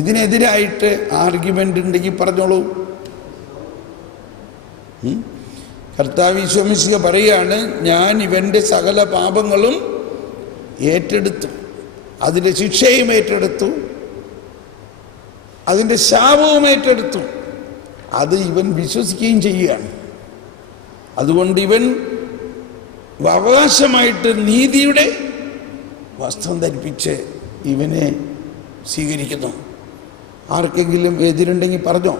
ഇതിനെതിരായിട്ട് argument ഉണ്ടെങ്കിൽ പറഞ്ഞോളൂ. കർത്താവ് ഈശോമിശിഹ പറയാണ്, ഞാൻ ഇവൻ്റെ സകല പാപങ്ങളും ഏറ്റെടുത്തു, അതിൻ്റെ ശിക്ഷയും ഏറ്റെടുത്തു, അതിൻ്റെ ശാപവും ഏറ്റെടുത്തു. അത് ഇവൻ വിശ്വസിക്കുകയും ചെയ്യുകയാണ്. അതുകൊണ്ട് ഇവൻ അവകാശമായിട്ട് നീതിയുടെ വസ്ത്രം ധരിപ്പിച്ച് ഇവനെ സ്വീകരിക്കുന്നു. ആർക്കെങ്കിലും എതിരുണ്ടെങ്കിൽ പറഞ്ഞോ.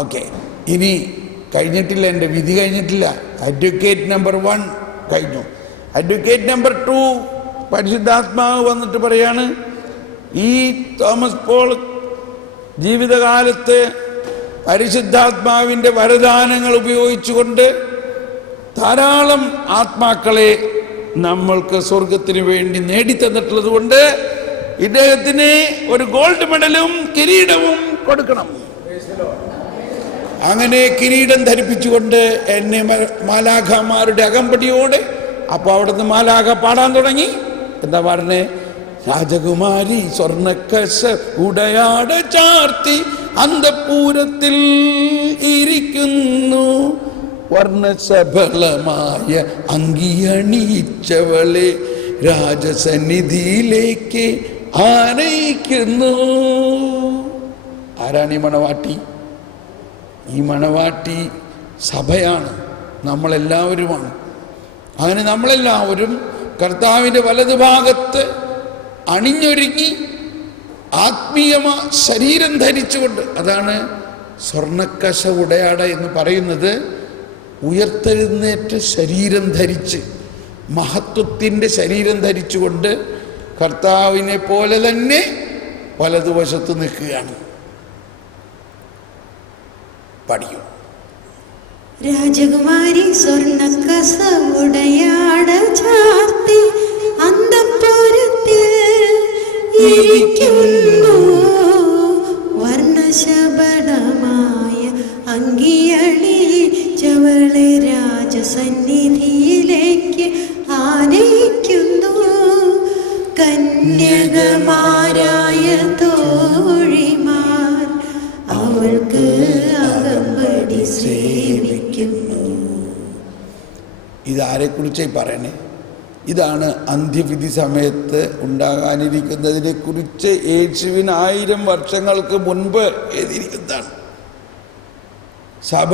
ഓക്കെ, ഇനി കഴിഞ്ഞിട്ടില്ല, എൻ്റെ വിധി കഴിഞ്ഞിട്ടില്ല. അഡ്വക്കേറ്റ് നമ്പർ 1 കഴിഞ്ഞു. അഡ്വക്കേറ്റ് നമ്പർ 2 പരിശുദ്ധാത്മാവ് വന്നിട്ട് പറയാണ്, ഈ തോമസ് പോൾ ജീവിതകാലത്ത് പരിശുദ്ധാത്മാവിൻ്റെ വരദാനങ്ങൾ ഉപയോഗിച്ചുകൊണ്ട് ധാരാളം ആത്മാക്കളെ നമ്മൾക്ക് സ്വർഗത്തിന് വേണ്ടി നേടിത്തന്നിട്ടുള്ളത് കൊണ്ട് ഇദ്ദേഹത്തിന് ഒരു ഗോൾഡ് മെഡലും കിരീടവും കൊടുക്കണം. അങ്ങനെ കിരീടം ധരിപ്പിച്ചുകൊണ്ട് എന്നെ മാലാഖമാരുടെ അകമ്പടിയോടെ, അപ്പോൾ അവിടുന്ന് മാലാഖ പാടാൻ തുടങ്ങി. എന്താ പാടുന്നേ? രാജകുമാരി സ്വർണ്ണക്കശ ഉടയാട ചാർത്തി അന്തഃപൂരത്തിൽ ഇരിക്കുന്നു, വർണ്ണശബളമായ അങ്കിയണിയിച്ചവളെ രാജസന്നിധിയിലേക്ക് ആനയിക്കുന്നു. ആരാണ് ഈ മണവാട്ടി? ഈ മണവാട്ടി സഭയാണ്, നമ്മളെല്ലാവരുമാണ്. അങ്ങനെ നമ്മളെല്ലാവരും കർത്താവിൻ്റെ വലതുഭാഗത്ത് അണിഞ്ഞൊരുങ്ങി ആത്മീയമാ ശരീരം ധരിച്ചുകൊണ്ട്, അതാണ് സ്വർണ്ണക്കശ ഉടയാട എന്ന് പറയുന്നത്. ഉയർത്തെഴുന്നേറ്റ ശരീരം ധരിച്ച്, മഹത്വത്തിൻ്റെ ശരീരം ധരിച്ചുകൊണ്ട് കർത്താവിനെ പോലെ തന്നെ വലതുവശത്ത് നിൽക്കുകയാണ്. പഠിക്കും. രാജകുമാരി സ്വർണ്ണക്കസ ഉടയാട ചാർത്തി അന്തഃപുരത്തിൽ ഇരിക്കുന്നു, വർണ്ണശബളമായ അങ്കിയണിയിച്ചവളെ രാജസന്നിധിയിലേക്ക് ആനയിക്കുന്നു. കന്യകമാരായ തോഴിമാർ അവൾക്ക് അകമ്പടി സേവിക്കുന്നു. ഇതാരെക്കുറിച്ചായി പറയണേ? ഇതാണ് അന്ത്യവിധി സമയത്ത് ഉണ്ടാകാനിരിക്കുന്നതിനെ കുറിച്ച് യേശുവിന് 1000 വർഷങ്ങൾക്ക് മുൻപ് എഴുതിയിരിക്കുന്നതാണ്. സഭ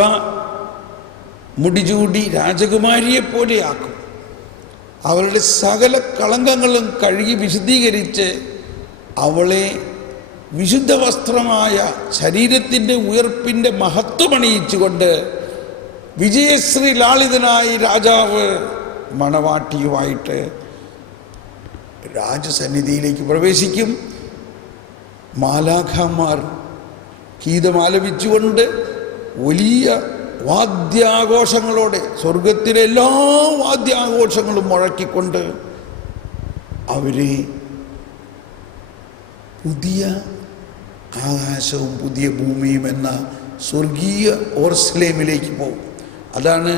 മുടിചൂടി രാജകുമാരിയെ പോലെയാക്കും. അവളുടെ സകല കളങ്കങ്ങളും കഴുകി വിശുദ്ധീകരിച്ച് അവളെ വിശുദ്ധ വസ്ത്രമായ ശരീരത്തിൻ്റെ ഉയർപ്പിൻ്റെ മഹത്വമണിയിച്ചുകൊണ്ട് വിജയശ്രീ ലാളിതനായി രാജാവ് മണവാട്ടിയുമായിട്ട് രാജസന്നിധിയിലേക്ക് പ്രവേശിക്കും. മാലാഖമാർ ഗീതമാലപിച്ചുകൊണ്ട് വലിയ വാദ്യാഘോഷങ്ങളോടെ, സ്വർഗത്തിലെ എല്ലാ വാദ്യാഘോഷങ്ങളും മുഴക്കിക്കൊണ്ട് അവരെ പുതിയ ആകാശവും പുതിയ ഭൂമിയും എന്ന സ്വർഗീയ ഓർസ്ലേമിലേക്ക് പോകും. അതാണ്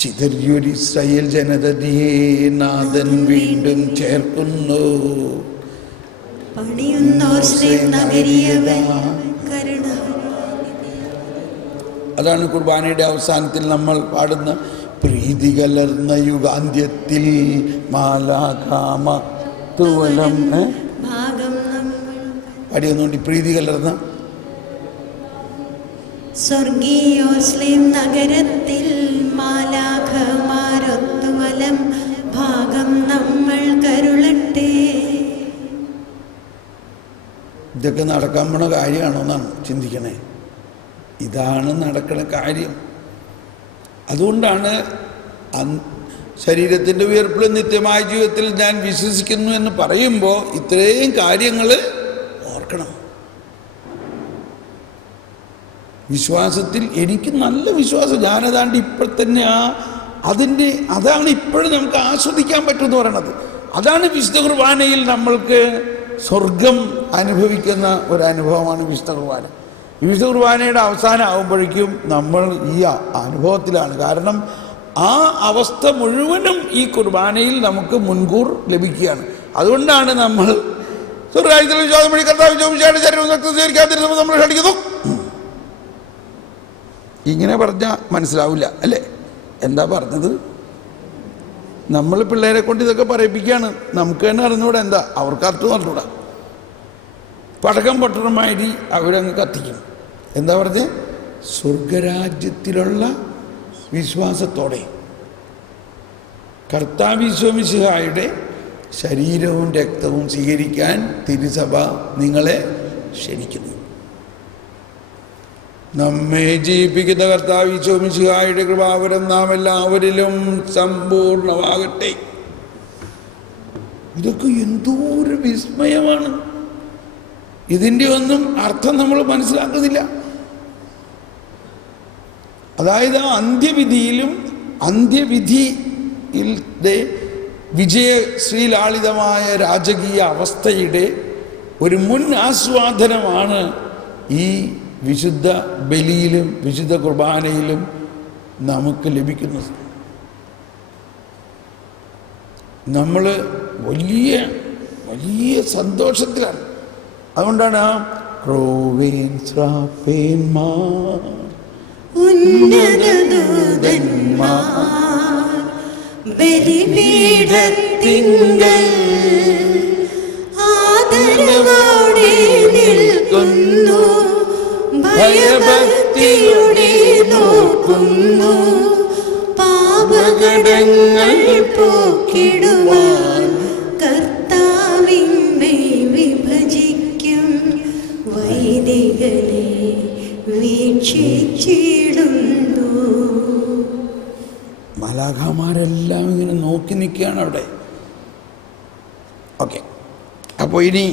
ചിതറിയൊരു ഇസ്രായേൽ ജനതയെ നാഥൻ വീണ്ടും ചേർക്കുന്നു. അതാണ് കുർബാനയുടെ അവസാനത്തിൽ നമ്മൾ പാടുന്ന പ്രീതി കലർന്ന യുഗാന്ത്യത്തിൽ മാലാഖാമ തൂവലം പാടിയൊന്നുകൊണ്ട് പ്രീതി കലർന്ന സ്വർഗീയോസ്ലേം നഗരത്തിൽ മാലാഖമാരൊത്തുവലം ഭാഗം നമ്മൾ കരുളട്ടെ. ഇതൊക്കെ നടക്കാൻ പോണ കാര്യമാണോ എന്നാണ് ചിന്തിക്കണേ. ഇതാണ് നടക്കുന്ന കാര്യം. അതുകൊണ്ടാണ് ശരീരത്തിൻ്റെ ഉയർപ്പിലും നിത്യമായ ജീവിതത്തിൽ ഞാൻ വിശ്വസിക്കുന്നു എന്ന് പറയുമ്പോൾ ഇത്രയും കാര്യങ്ങൾ ഓർക്കണം. വിശ്വാസത്തിൽ എനിക്ക് നല്ല വിശ്വാസം, ഞാനതാണ്ട് ഇപ്പോൾ തന്നെ അതാണ് ഇപ്പോഴും നമുക്ക് ആസ്വദിക്കാൻ പറ്റുമെന്ന് പറയണത്. അതാണ് വിശുദ്ധ കുർബാനയിൽ നമ്മൾക്ക് സ്വർഗം അനുഭവിക്കുന്ന ഒരനുഭവമാണ് വിശുദ്ധ കുർബാന. വിശുദ്ധ കുർബാനയുടെ അവസാനം ആകുമ്പോഴേക്കും നമ്മൾ ഈ അനുഭവത്തിലാണ്. കാരണം ആ അവസ്ഥ മുഴുവനും ഈ കുർബാനയിൽ നമുക്ക് മുൻകൂർ ലഭിക്കുകയാണ്. അതുകൊണ്ടാണ് നമ്മൾ നമ്മൾ ക്ഷണിക്കുന്നു. ഇങ്ങനെ പറഞ്ഞാൽ മനസ്സിലാവില്ല അല്ലേ? എന്താ പറഞ്ഞത്? നമ്മൾ പിള്ളേരെ കൊണ്ട് ഇതൊക്കെ പറയിപ്പിക്കുകയാണ്. നമുക്ക് തന്നെ അറിഞ്ഞൂടെ എന്താ, അവർക്ക് അർത്ഥം അറിഞ്ഞൂടാ. പടക്കം പൊട്ടണമാതിരി അവരങ്ങ് കത്തിക്കും. എന്താ പറഞ്ഞത്? സ്വർഗരാജ്യത്തിലുള്ള വിശ്വാസത്തോടെ കർത്താവ് ഈശോ മിശിഹായുടെ ശരീരവും രക്തവും സ്വീകരിക്കാൻ തിരുസഭ നിങ്ങളെ ക്ഷണിക്കുന്നു. നമ്മെ ജീവിപ്പിക്കുന്ന കർത്താവ് ഈശോ മിശിഹായുടെ കൃപാവരം നാം എല്ലാവരിലും സമ്പൂർണമാകട്ടെ. ഇതൊക്കെ എന്തോരു വിസ്മയമാണ്! ഇതിൻ്റെ ഒന്നും അർത്ഥം നമ്മൾ മനസ്സിലാക്കുന്നില്ല. അതായത് അന്ത്യവിധിയിലും അന്ത്യവിധിയിലെ വിജയശ്രീലാളിതമായ രാജകീയ അവസ്ഥയുടെ ഒരു മുൻ ആസ്വാദനമാണ് ഈ വിശുദ്ധ ബലിയിലും വിശുദ്ധ കുർബാനയിലും നമുക്ക് ലഭിക്കുന്നത്. നമ്മൾ വലിയ വലിയ സന്തോഷത്തിലാണ്. അതുകൊണ്ടാണ് ബലിപീഠത്തിങ്കൽ ആദരവോടെ നിൽക്കുന്നു, ഭയഭക്തിയോടെ നോക്കുന്നു, പാപകടങ്ങൾ പോക്കിടുവാൻ കർത്താവിനെ വിഭജിക്കും വൈദികരെ വീക്ഷിച്ചിടുന്നു. മാലാഖമാരെല്ലാം ഇങ്ങനെ നോക്കി നിൽക്കുകയാണ് അവിടെ. ഓക്കെ, അപ്പോൾ ഇനി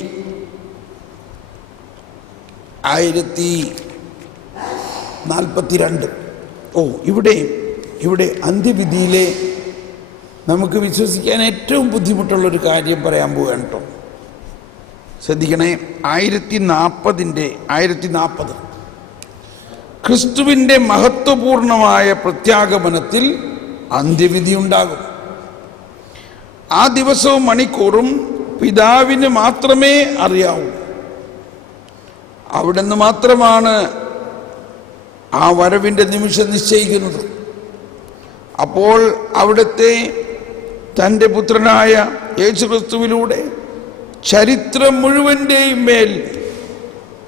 1042 ഇവിടെ അന്ത്യവിധിയിലെ നമുക്ക് വിശ്വസിക്കാൻ ഏറ്റവും ബുദ്ധിമുട്ടുള്ളൊരു കാര്യം പറയാൻ പോവുകയാണ് കേട്ടോ. ശ്രദ്ധിക്കണേ. 1040 ക്രിസ്തുവിൻ്റെ മഹത്വപൂർണമായ പ്രത്യാഗമനത്തിൽ അന്ത്യവിധി ഉണ്ടാകും. ആ ദിവസവും മണിക്കൂറും പിതാവിന് മാത്രമേ അറിയാവൂ. അവിടുന്ന് മാത്രമാണ് ആ വരവിൻ്റെ നിമിഷം നിശ്ചയിക്കുന്നത്. അപ്പോൾ അവിടുത്തെ തൻ്റെ പുത്രനായ യേശുക്രിസ്തുവിലൂടെ ചരിത്രം മുഴുവൻ്റെയും മേൽ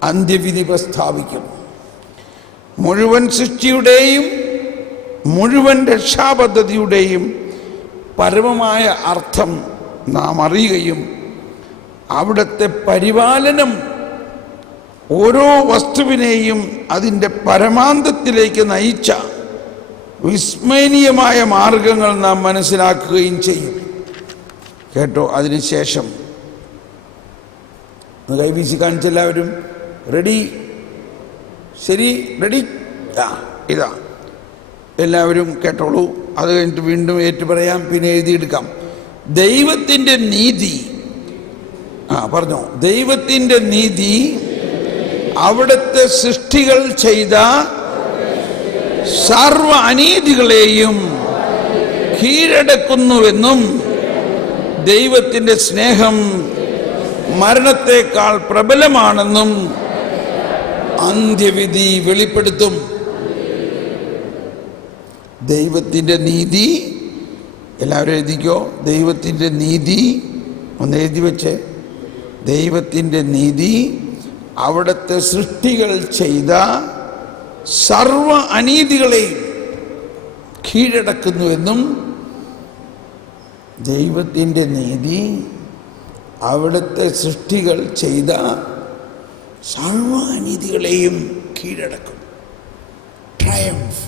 അന്ത്യവിധി പ്രസ്താവിക്കും. മുഴുവൻ സൃഷ്ടിയുടെയും മുഴുവൻ രക്ഷാപദ്ധതിയുടെയും പരമമായ അർത്ഥം നാം അറിയുകയും അവിടുത്തെ പരിപാലനം ഓരോ വസ്തുവിനെയും അതിൻ്റെ പരമാന്തത്തിലേക്ക് നയിച്ച വിസ്മരണീയമായ മാർഗങ്ങൾ നാം മനസ്സിലാക്കുകയും ചെയ്യും. കേട്ടോ? അതിനുശേഷം കൈവീശി കാണിച്ചെല്ലാവരും റെഡി? ശരി, റെഡി? ഇതാ എല്ലാവരും കേട്ടോളൂ. അത് കഴിഞ്ഞിട്ട് വീണ്ടും ഏറ്റുപറയാം, പിന്നെ എഴുതിയെടുക്കാം. ദൈവത്തിൻ്റെ നീതി, പറഞ്ഞോ, ദൈവത്തിൻ്റെ നീതി അവിടുത്തെ സൃഷ്ടികൾ ചെയ്ത സർവ അനീതികളെയും കീഴടക്കുന്നുവെന്നും ദൈവത്തിൻ്റെ സ്നേഹം മരണത്തെക്കാൾ പ്രബലമാണെന്നും അന്ത്യവിധി വെളിപ്പെടുത്തും. ദൈവത്തിൻ്റെ നീതി, എല്ലാവരും എഴുതിക്കോ. ദൈവത്തിൻ്റെ നീതി ഒന്ന് എഴുതി വെച്ച്. ദൈവത്തിൻ്റെ നീതി അവിടുത്തെ സൃഷ്ടികൾ ചെയ്ത സർവ അനീതികളെയും കീഴടക്കുന്നുവെന്നും ദൈവത്തിൻ്റെ നീതി അവിടുത്തെ സൃഷ്ടികൾ ചെയ്ത സർവ അനീതികളെയും കീഴടക്കും. ട്രയംഫ്,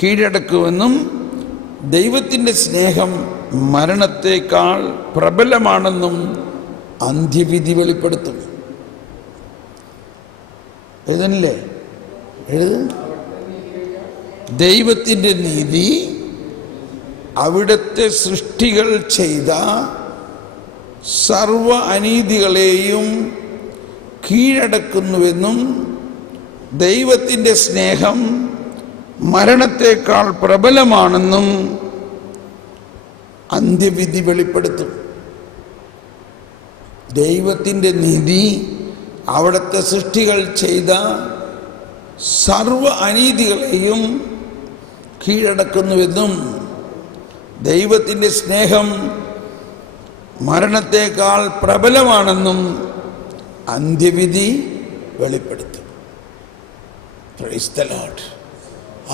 കീഴടക്കുമെന്നും ദൈവത്തിൻ്റെ സ്നേഹം മരണത്തേക്കാൾ പ്രബലമാണെന്നും അന്ത്യവിധി വെളിപ്പെടുത്തും. എഴുതണില്ലേ? ദൈവത്തിൻ്റെ നീതി അവിടുത്തെ സൃഷ്ടികൾ ചെയ്ത സർവ അനീതികളെയും കീഴടക്കുന്നുവെന്നും ദൈവത്തിൻ്റെ സ്നേഹം മരണത്തേക്കാൾ പ്രബലമാണെന്നും അന്ത്യവിധി വെളിപ്പെടുത്തും. ദൈവത്തിൻ്റെ നീതി അവിടുത്തെ സൃഷ്ടികൾ ചെയ്ത സർവ അനീതികളെയും കീഴടക്കുന്നുവെന്നും ദൈവത്തിൻ്റെ സ്നേഹം മരണത്തേക്കാൾ പ്രബലമാണെന്നും അന്ത്യവിധി വെളിപ്പെടുത്തും. Praise the Lord.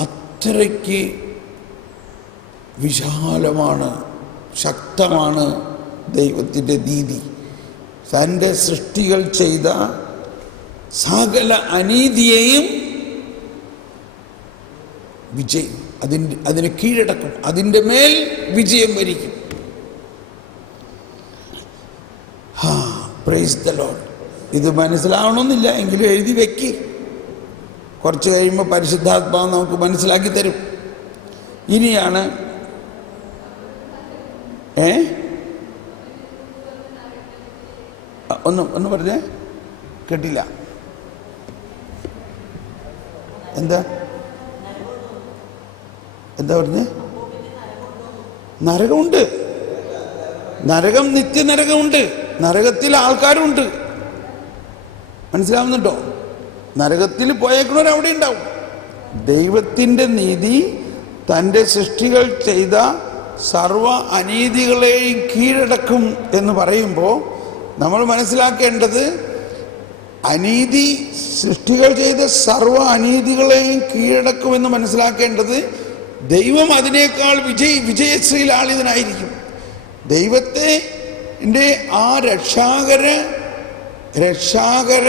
അത്രയ്ക്ക് വിശാലമാണ്, ശക്തമാണ് ദൈവത്തിൻ്റെ നീതി. തൻ്റെ സൃഷ്ടികൾ ചെയ്ത സകല അനീതിയെയും അതിനെ കീഴടക്കും, അതിൻ്റെ മേൽ വിജയം വരിക്കും. Price the Lord. ഇത് മനസ്സിലാവണമെന്നില്ല, എങ്കിലും എഴുതി വെക്കി. കുറച്ച് കഴിയുമ്പോൾ പരിശുദ്ധാത്മാവ് നമുക്ക് മനസ്സിലാക്കി തരും. ഇനിയാണ് ഒന്ന് പറഞ്ഞേ, കേട്ടില്ല. എന്താ പറഞ്ഞേ? നരകമുണ്ട്, നരകം, നിത്യനരകമുണ്ട്. നരകത്തിൽ ആൾക്കാരുണ്ട്. മനസ്സിലാവുന്നുണ്ടോ? നരകത്തിൽ പോയേക്കുന്നവർ അവിടെ ഉണ്ടാവും. ദൈവത്തിൻ്റെ നീതി തൻ്റെ സൃഷ്ടികൾ ചെയ്ത സർവ അനീതികളെയും കീഴടക്കും എന്ന് പറയുമ്പോൾ നമ്മൾ മനസ്സിലാക്കേണ്ടത്, അനീതി, സൃഷ്ടികൾ ചെയ്ത സർവ അനീതികളെയും കീഴടക്കുമെന്ന് മനസ്സിലാക്കേണ്ടത്, ദൈവം അതിനേക്കാൾ വിജയശ്രീലാളിതനായിരിക്കും. ദൈവത്തെ ആ രക്ഷാകര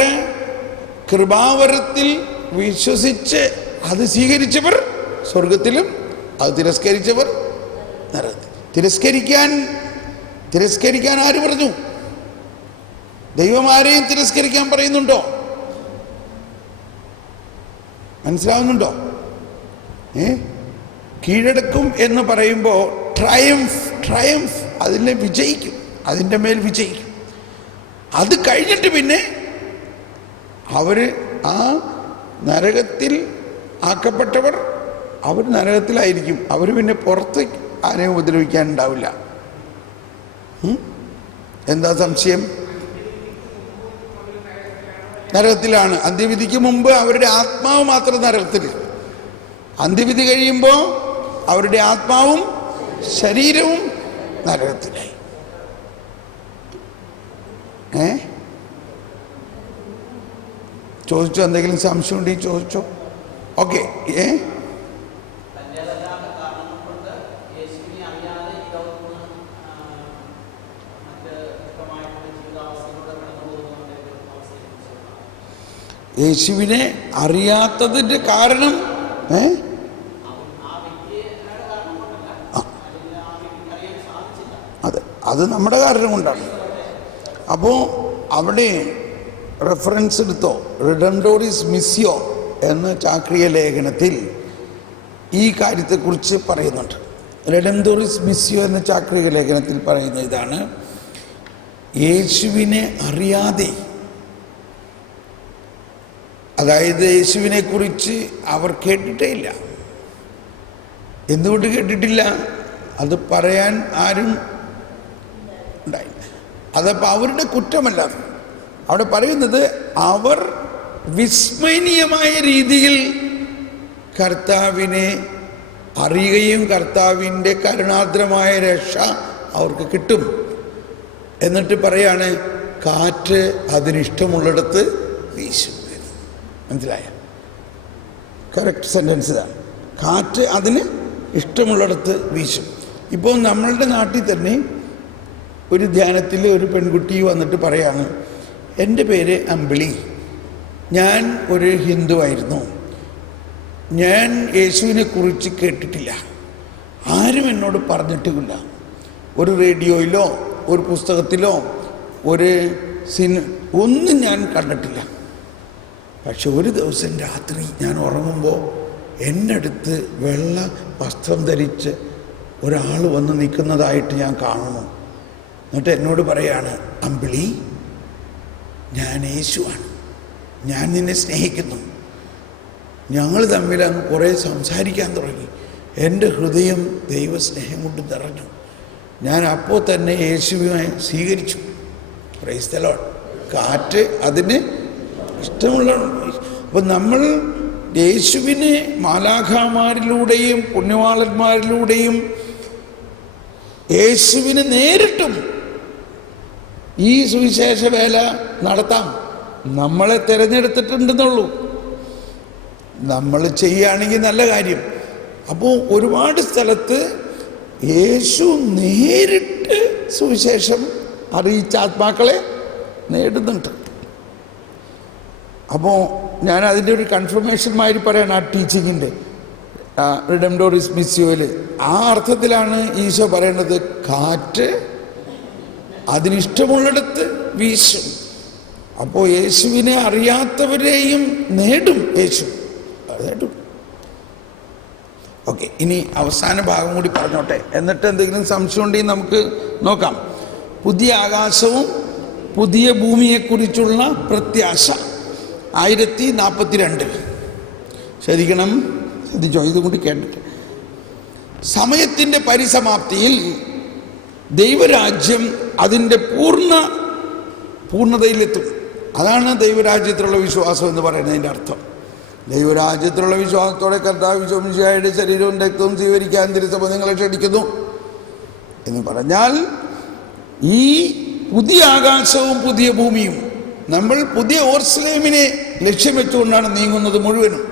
കൃപാവരത്തിൽ വിശ്വസിച്ച് അത് സ്വീകരിച്ചവർ സ്വർഗത്തിലും, അത് തിരസ്കരിച്ചവർ നരകത്തിൽ. തിരസ്കരിക്കാൻ ആര് പറഞ്ഞു? ദൈവം ആരെയും തിരസ്കരിക്കാൻ പറയുന്നുണ്ടോ? മനസ്സിലാവുന്നുണ്ടോ? കീഴടക്കും എന്ന് പറയുമ്പോൾ ട്രയംഫ് അതിനെ വിജയിക്കും, അതിൻ്റെ മേൽ വിജയിക്കും. അത് കഴിഞ്ഞിട്ട് പിന്നെ അവർ ആ നരകത്തിൽ ആക്കപ്പെട്ടവർ അവർ നരകത്തിലായിരിക്കും. അവർ പിന്നെ പുറത്ത് ആരെയും ഉപദ്രവിക്കാനുണ്ടാവില്ല. എന്താ സംശയം? നരകത്തിലാണ്. അന്ത്യവിധിക്ക് മുമ്പ് അവരുടെ ആത്മാവ് മാത്രം നരകത്തിൽ. അന്ത്യവിധി കഴിയുമ്പോൾ അവരുടെ ആത്മാവും ശരീരവും നരകത്തിലായി. ചോദിച്ചോ? എന്തെങ്കിലും സംശയം ഉണ്ടെങ്കിൽ ചോദിച്ചോ. ഓക്കെ. യേശുവിനെ അറിയാത്തതിൻ്റെ കാരണം അത് നമ്മുടെ കാരണം കൊണ്ടാണ്. അപ്പോൾ അവിടെ റെഫറൻസ് എടുത്തോ, റിഡംഡോറിസ് മിസ്സിയോ എന്ന ചാക്രിക ലേഖനത്തിൽ ഈ കാര്യത്തെക്കുറിച്ച് പറയുന്നുണ്ട്. റിഡംഡോറിസ് മിസ്സിയോ എന്ന ചാക്രിക ലേഖനത്തിൽ പറയുന്ന ഇതാണ്: യേശുവിനെ അറിയാതെ, അതായത് യേശുവിനെ കുറിച്ച് അവർ കേട്ടിട്ടേ ഇല്ല. എന്തുകൊണ്ട് കേട്ടിട്ടില്ല? അത് പറയാൻ ആരും ഉണ്ടായില്ല. അതപ്പോൾ അവരുടെ കുറ്റമല്ല. അവിടെ പറയുന്നത്, അവർ വിസ്മരണീയമായ രീതിയിൽ കർത്താവിനെ അറിയുകയും കർത്താവിൻ്റെ കരുണാർദ്രമായ രക്ഷ അവർക്ക് കിട്ടും. എന്നിട്ട് പറയാണ്, കാറ്റ് അതിനിഷ്ടമുള്ളിടത്ത് വീശും. മനസ്സിലായ? കറക്റ്റ് സെൻറ്റൻസ് ഇതാണ്. കാറ്റ് അതിന് ഇഷ്ടമുള്ളിടത്ത് വീശും. ഇപ്പോൾ നമ്മളുടെ നാട്ടിൽ തന്നെ ഒരു ധ്യാനത്തിൽ ഒരു പെൺകുട്ടി വന്നിട്ട് പറയാണ്, എൻ്റെ പേര് അമ്പിളി, ഞാൻ ഒരു ഹിന്ദുവായിരുന്നു, ഞാൻ യേശുവിനെ കുറിച്ച് കേട്ടിട്ടില്ല, ആരും എന്നോട് പറഞ്ഞിട്ടുമില്ല, ഒരു റേഡിയോയിലോ ഒരു പുസ്തകത്തിലോ ഒരു ഒന്നും ഞാൻ കണ്ടിട്ടില്ല. പക്ഷെ ഒരു ദിവസം രാത്രി ഞാൻ ഉറങ്ങുമ്പോൾ എൻ്റെ അടുത്ത് വെള്ള വസ്ത്രം ധരിച്ച് ഒരാൾ വന്ന് നിൽക്കുന്നതായിട്ട് ഞാൻ കാണുന്നു. എന്നിട്ട് എന്നോട് പറയാണ്, അമ്പിളി, ഞാൻ യേശുവാണ്, ഞാൻ നിന്നെ സ്നേഹിക്കുന്നു. ഞങ്ങൾ തമ്മിൽ അങ്ങ് കുറേ സംസാരിക്കാൻ തുടങ്ങി. എൻ്റെ ഹൃദയം ദൈവസ്നേഹം കൊണ്ട് നിറഞ്ഞു. ഞാൻ അപ്പോൾ തന്നെ യേശുവിനെ സ്വീകരിച്ചു. Price the Lord. കാറ്റ് അതിന് ഇഷ്ടമുള്ള. അപ്പം നമ്മൾ യേശുവിനെ മാലാഖമാരിലൂടെയും പുണ്യവാളന്മാരിലൂടെയും യേശുവിന് നേരിട്ടും ഈ സുവിശേഷ വേല നടത്താം. നമ്മളെ തിരഞ്ഞെടുത്തിട്ടുണ്ടെന്നുള്ളൂ. നമ്മൾ ചെയ്യുകയാണെങ്കിൽ നല്ല കാര്യം. അപ്പോൾ ഒരുപാട് സ്ഥലത്ത് യേശു നേരിട്ട് സുവിശേഷം അറിയിച്ച ആത്മാക്കളെ നേടുന്നുണ്ട്. അപ്പോൾ ഞാൻ അതിൻ്റെ ഒരു കൺഫർമേഷൻ മാതിരി പറയണം ആ ടീച്ചിങ്ങിൻ്റെ റിഡംഡോറിസ് മിസ്യോയിൽ. ആ അർത്ഥത്തിലാണ് ഈശോ പറയേണ്ടത്, കാറ്റ് അതിനിഷ്ടമുള്ളിടത്ത് വീശും. അപ്പോൾ യേശുവിനെ അറിയാത്തവരെയും നേടും യേശു, നേടും. ഓക്കെ, ഇനി അവസാന ഭാഗം കൂടി പറഞ്ഞോട്ടെ, എന്നിട്ട് എന്തെങ്കിലും സംശയം ഉണ്ടെങ്കിൽ നമുക്ക് നോക്കാം. പുതിയ ആകാശവും പുതിയ ഭൂമിയെക്കുറിച്ചുള്ള പ്രത്യാശ 1042. ശ്രദ്ധിച്ചോ, ഇതും കൂടി കേട്ടിട്ട്. സമയത്തിൻ്റെ പരിസമാപ്തിയിൽ ദൈവരാജ്യം അതിൻ്റെ പൂർണ്ണതയിലെത്തും. അതാണ് ദൈവരാജ്യത്തിലുള്ള വിശ്വാസം എന്ന് പറയുന്നതിൻ്റെ അർത്ഥം. ദൈവരാജ്യത്തിലുള്ള വിശ്വാസത്തോടെ കർത്താവ് മിശിഹായുടെ ശരീരവും രക്തവും സ്വീകരിക്കാൻ തിരുസഭ നിങ്ങളെ ക്ഷണിക്കുന്നു എന്ന് പറഞ്ഞാൽ, ഈ പുതിയ ആകാശവും പുതിയ ഭൂമിയും, നമ്മൾ പുതിയ ഓർസ്ലേമിനെ ലക്ഷ്യം വെച്ചുകൊണ്ടാണ് നീങ്ങുന്നത് മുഴുവനും.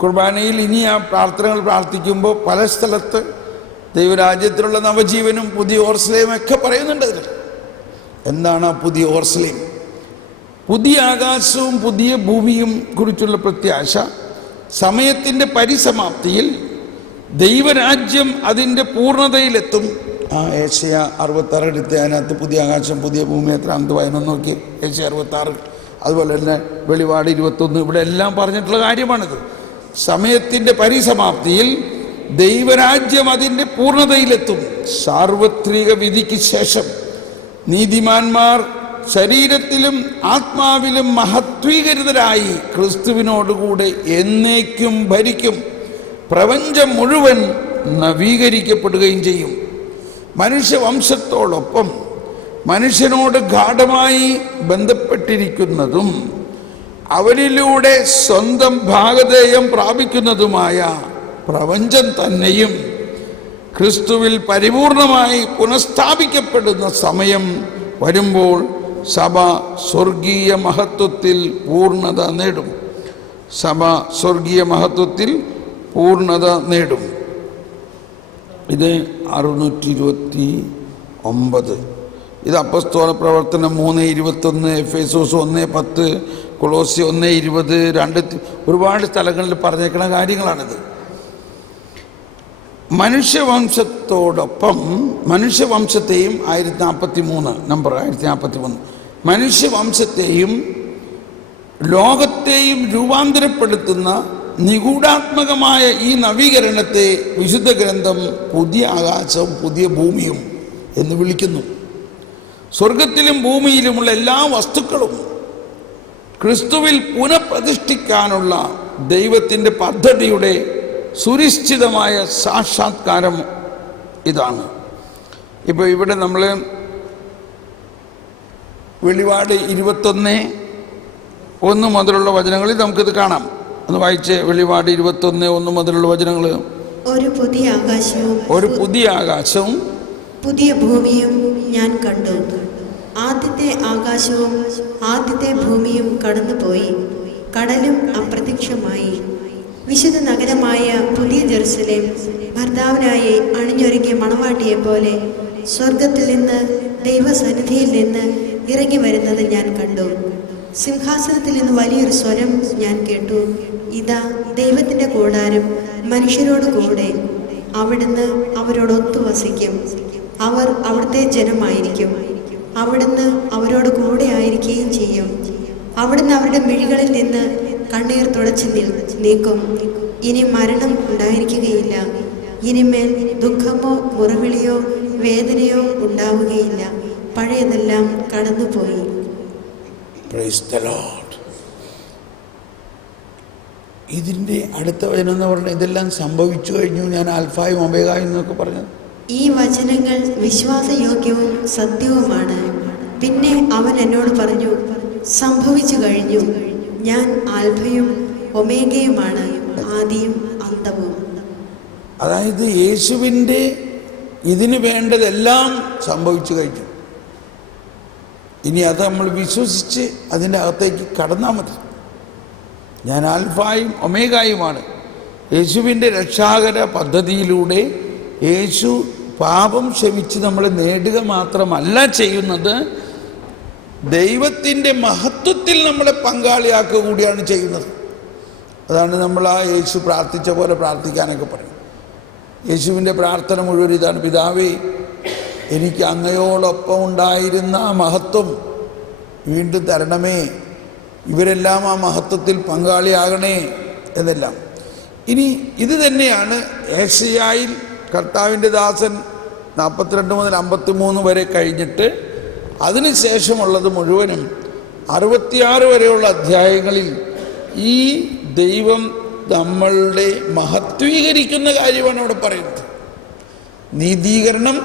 കുർബാനയിൽ ഇനി ആ പ്രാർത്ഥനകൾ പ്രാർത്ഥിക്കുമ്പോൾ പല സ്ഥലത്ത് ദൈവരാജ്യത്തിലുള്ള നവജീവനും പുതിയ ഓർസ്ലേമും ഒക്കെ പറയുന്നുണ്ട്. എന്താണ് ആ പുതിയ ഓർസ്ലേം? പുതിയ ആകാശവും പുതിയ ഭൂമിയും കുറിച്ചുള്ള പ്രത്യാശ. സമയത്തിൻ്റെ പരിസമാപ്തിയിൽ ദൈവരാജ്യം അതിൻ്റെ പൂർണ്ണതയിലെത്തും. ഏഷ്യ 66 എടുത്ത് അതിനകത്ത് പുതിയ ആകാശം പുതിയ ഭൂമി എത്രാമത്തെ വായന നോക്കി. ഏഷ്യ 66, അതുപോലെ തന്നെ വെളിപാട് 21, ഇവിടെ എല്ലാം പറഞ്ഞിട്ടുള്ള കാര്യമാണിത്. സമയത്തിൻ്റെ പരിസമാപ്തിയിൽ ദൈവരാജ്യം അതിൻ്റെ പൂർണ്ണതയിലെത്തും. സാർവത്രിക വിധിക്ക് ശേഷം നീതിമാന്മാർ ശരീരത്തിലും ആത്മാവിലും മഹത്വീകരിതരായി ക്രിസ്തുവിനോടുകൂടെ എന്നേക്കും ഭരിക്കും. പ്രപഞ്ചം മുഴുവൻ നവീകരിക്കപ്പെടുകയും ചെയ്യും. മനുഷ്യവംശത്തോടൊപ്പം മനുഷ്യനോട് ഗാഢമായി ബന്ധപ്പെട്ടിരിക്കുന്നതും അവരിലൂടെ സ്വന്തം ഭാഗധേയം പ്രാപിക്കുന്നതുമായ പ്രപഞ്ചം തന്നെയും ക്രിസ്തുവിൽ പരിപൂർണമായി പുനഃസ്ഥാപിക്കപ്പെടുന്ന സമയം വരുമ്പോൾ സഭ സ്വർഗീയ മഹത്വത്തിൽ പൂർണ്ണത നേടും. സഭ സ്വർഗീയ മഹത്വത്തിൽ പൂർണ്ണത നേടും. ഇത് 629. ഇത് അപ്പസ്തോല പ്രവർത്തനം 3:21, എഫേസോസ് 1:10, കൊളോസി 1:20, 2 ഒരുപാട് സ്ഥലങ്ങളിൽ പറഞ്ഞേക്കുന്ന കാര്യങ്ങളാണിത്. മനുഷ്യവംശത്തോടൊപ്പം മനുഷ്യവംശത്തെയും 1043 നമ്പർ 1043 മനുഷ്യവംശത്തെയും ലോകത്തെയും രൂപാന്തരപ്പെടുത്തുന്ന നിഗൂഢാത്മകമായ ഈ നവീകരണത്തെ വിശുദ്ധ ഗ്രന്ഥം പുതിയ ആകാശവും പുതിയ ഭൂമിയും എന്ന് വിളിക്കുന്നു. സ്വർഗത്തിലും ഭൂമിയിലുമുള്ള എല്ലാ വസ്തുക്കളും ക്രിസ്തുവിൽ പുനഃപ്രതിഷ്ഠിക്കാനുള്ള ദൈവത്തിൻ്റെ പദ്ധതിയുടെ സുനിശ്ചിതമായ സാക്ഷാത്കാരം ഇതാണ്. ഇപ്പോൾ ഇവിടെ നമ്മൾ വെളിപാട് 21:1 മുതലുള്ള വചനങ്ങളിൽ നമുക്കിത് കാണാം. ഒന്ന് വായിച്ച്. വെളിപാട് 21:1 മുതലുള്ള വചനങ്ങൾ. ഒരു പുതിയ ആകാശവും പുതിയ ഭൂമിയും ഞാൻ കണ്ടു. ആദ്യത്തെ ആകാശവും ആദ്യത്തെ ഭൂമിയും കടന്നുപോയി, കടലും അപ്രത്യക്ഷമായി. വിശുദ്ധ നഗരമായ പുതിയ ജെറുസലേം ഭർത്താവിനായി അണിഞ്ഞൊരുങ്ങിയ മണവാട്ടിയെ പോലെ സ്വർഗത്തിൽ നിന്ന് ദൈവസന്നിധിയിൽ നിന്ന് ഇറങ്ങി വരുന്നത് ഞാൻ കണ്ടു. സിംഹാസനത്തിൽ നിന്ന് വലിയൊരു സ്വരം ഞാൻ കേട്ടു. ഇതാ, ദൈവത്തിൻ്റെ കൂടാരം മനുഷ്യരോട് കൂടെ. അവിടുന്ന് അവരോടൊത്തു വസിക്കും. അവർ അവിടുത്തെ ജനമായിരിക്കും. അവിടുന്ന് അവരോട് കൂടെ ആയിരിക്കുകയും ചെയ്യും. അവിടുന്ന് അവരുടെ മിഴികളിൽ നിന്ന് കണ്ണീർ തുടച്ചു നീക്കും. ഇനി മരണം ഉണ്ടായിരിക്കുകയില്ല. ഇനിമേൽ ദുഃഖമോ മുറവിളിയോ വേദനയോ ഉണ്ടാവുകയില്ല. പഴയതെല്ലാം കടന്നുപോയി. Price the Lord. ഇതിൻ്റെ അടുത്ത വചനം എന്ന് പറഞ്ഞാൽ ഇതെല്ലാം സംഭവിച്ചു കഴിഞ്ഞു, ഞാൻ ആൽഫായും ഒമേഗായും എന്നൊക്കെ പറഞ്ഞത്. ഈ വചനങ്ങൾ വിശ്വാസയോഗ്യവും സത്യവുമാണ്. പിന്നെ അവൻ എന്നോട് പറഞ്ഞു, സംഭവിച്ചു കഴിഞ്ഞു. ഞാൻ ആൽഫയും ഒമേഗയുമാണ്, ആദിയും അന്തവും. അതായത് യേശുവിൻ്റെ ഇതിന് വേണ്ടതെല്ലാം സംഭവിച്ചു കഴിഞ്ഞു. ഇനി അത് നമ്മൾ വിശ്വസിച്ച് അതിൻ്റെ അകത്തേക്ക് കടന്നാൽ മതി. ഞാൻ ആൽഫായും ഒമേഗായുമാണ്. യേശുവിൻ്റെ രക്ഷാകര പദ്ധതിയിലൂടെ യേശു പാപം ക്ഷമിച്ച് നമ്മളെ നേടുക മാത്രമല്ല ചെയ്യുന്നത്, ദൈവത്തിൻ്റെ മഹത്വത്തിൽ നമ്മളെ പങ്കാളിയാക്കുക കൂടിയാണ് ചെയ്യുന്നത്. അതാണ് നമ്മൾ ആ യേശു പ്രാർത്ഥിച്ച പോലെ പ്രാർത്ഥിക്കാനൊക്കെ പറയും. യേശുവിൻ്റെ പ്രാർത്ഥന മുഴുവൻ ഇതാണ്: പിതാവേ, എനിക്ക് അങ്ങയോടൊപ്പം ഉണ്ടായിരുന്ന ആ മഹത്വം വീണ്ടും തരണമേ, ഇവരെല്ലാം ആ മഹത്വത്തിൽ പങ്കാളിയാകണേ എന്നെല്ലാം. ഇനി ഇത് തന്നെയാണ് ഏശയ്യായിൽ കർത്താവിൻ്റെ ദാസൻ 42 മുതൽ 53 വരെ കഴിഞ്ഞിട്ട് അതിനുശേഷമുള്ളത് മുഴുവനും 66 വരെയുള്ള അധ്യായങ്ങളിൽ ഈ ദൈവം നമ്മളുടെ മഹത്വീകരിക്കുന്ന കാര്യമാണ് അവിടെ പറയുന്നത്. നീതീകരണം,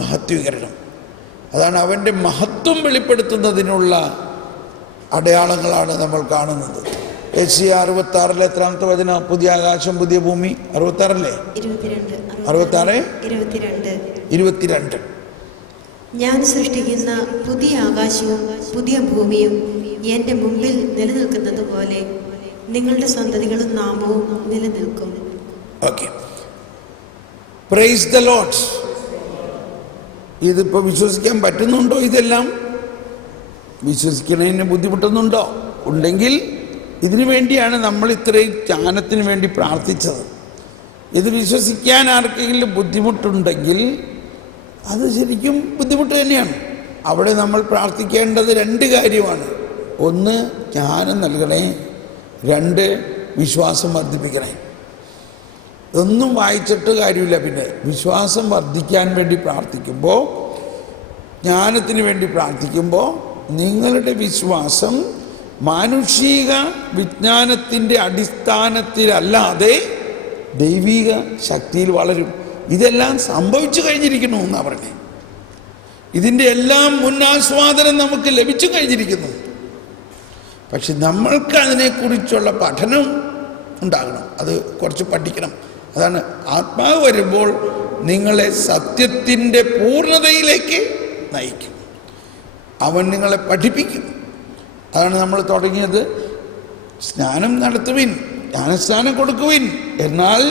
മഹത്വീകരണം, അതാണ് അവൻ്റെ മഹത്വം വെളിപ്പെടുത്തുന്നതിനുള്ള അടയാളങ്ങളാണ് നമ്മൾ കാണുന്നത്. ഏശയ്യാ 66 എത്രാമത്തെ വചനം? പുതിയ ആകാശം പുതിയ ഭൂമി. 66 22. ഞാൻ സൃഷ്ടിക്കുന്ന പുതിയ ആകാശവും പുതിയ ഭൂമിയും എൻ്റെ മുമ്പിൽ നിലനിൽക്കുന്നത് പോലെ നിങ്ങളുടെ സന്തതികളും നാമവും നിലനിൽക്കും. Okay, price the Lord. ഇതിപ്പോൾ വിശ്വസിക്കാൻ പറ്റുന്നുണ്ടോ? ഇതെല്ലാം വിശ്വസിക്കുന്നതിന് ബുദ്ധിമുട്ടുന്നുണ്ടോ? ഉണ്ടെങ്കിൽ ഇതിനു വേണ്ടിയാണ് നമ്മൾ ഇത്രയും ജ്ഞാനത്തിന് വേണ്ടി പ്രാർത്ഥിച്ചത്. ഇത് വിശ്വസിക്കാൻ ആർക്കെങ്കിലും ബുദ്ധിമുട്ടുണ്ടെങ്കിൽ അത് ശരിക്കും ബുദ്ധിമുട്ട് തന്നെയാണ്. അവിടെ നമ്മൾ പ്രാർത്ഥിക്കേണ്ടത് 2 കാര്യമാണ്. 1, ജ്ഞാനം നൽകണേ. 2, വിശ്വാസം വർദ്ധിപ്പിക്കണേ. ഇതൊന്നും വായിച്ചിട്ട് കാര്യമില്ല. പിന്നെ വിശ്വാസം വർദ്ധിക്കാൻ വേണ്ടി പ്രാർത്ഥിക്കുമ്പോൾ, ജ്ഞാനത്തിന് വേണ്ടി പ്രാർത്ഥിക്കുമ്പോൾ നിങ്ങളുടെ വിശ്വാസം മാനുഷിക വിജ്ഞാനത്തിൻ്റെ അടിസ്ഥാനത്തിലല്ലാതെ ദൈവിക ശക്തിയിൽ വളരും. ഇതെല്ലാം സംഭവിച്ചു കഴിഞ്ഞിരിക്കുന്നു എന്നാണ് പറഞ്ഞത്. ഇതിൻ്റെ എല്ലാം മുന്നാസ്വാദനം നമുക്ക് ലഭിച്ചു കഴിഞ്ഞിരിക്കുന്നു. പക്ഷെ നമ്മൾക്ക് അതിനെക്കുറിച്ചുള്ള പഠനം ഉണ്ടാകണം. അത് കുറച്ച് പഠിക്കണം. അതാണ് ആത്മാവ് വരുമ്പോൾ നിങ്ങളെ സത്യത്തിൻ്റെ പൂർണ്ണതയിലേക്ക് നയിക്കും. അവൻ നിങ്ങളെ പഠിപ്പിക്കും. അതാണ് നമ്മൾ തുടങ്ങിയത്. സ്നാനം നടത്തുവിൻ, ജ്ഞാനസ്നാനം കൊടുക്കുവിൻ, എന്നാൽ